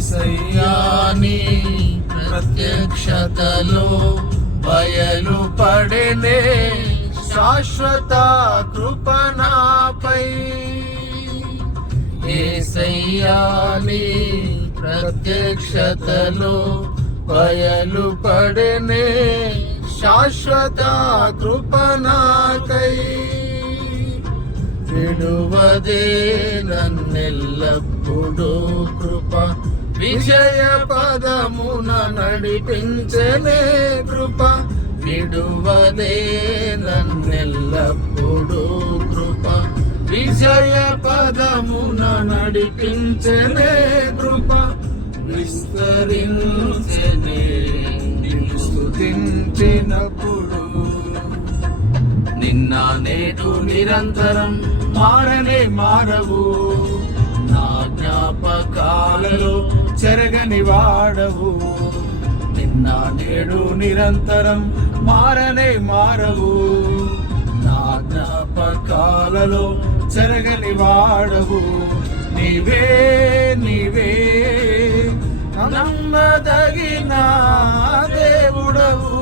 యేసయ్యా నీ ప్రత్యక్షతలో బయలుపడెనే శాశ్వత కృప నాపై. యేసయ్యా నీ ప్రత్యక్షతలో బయలుపడెనే శాశ్వత కృప నాకై. విడువదే నన్నెల్లప్పుడూ కృప విజయ పదమున నడిపించనే కృప. విడువదే నన్నెల్లప్పుడూ కృప విజయ పదమున నడిపించనే కృప. విస్తరించనే నిన్ను స్తుతించినప్పుడు నిన్న నేడు నిరంతరం మారనే మారవు. నా జ్ఞాపకాలలో చెరగని వాడవు. నిన్న నేడు నిరంతరం మారనే మారవు. నా జ్ఞాపకాలలో చెరగని వాడవు. నీవే నీవే నమ్మదగిన దేవుడవు.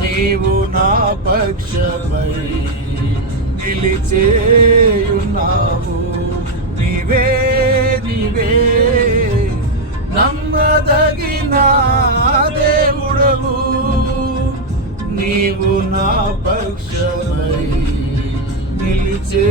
నీవు నా పక్షమై నిలిచేయున్నావు. నీవే నీవే నమ్మదగిన దేవుడవు. నీవు నా పక్షమై నిలిచే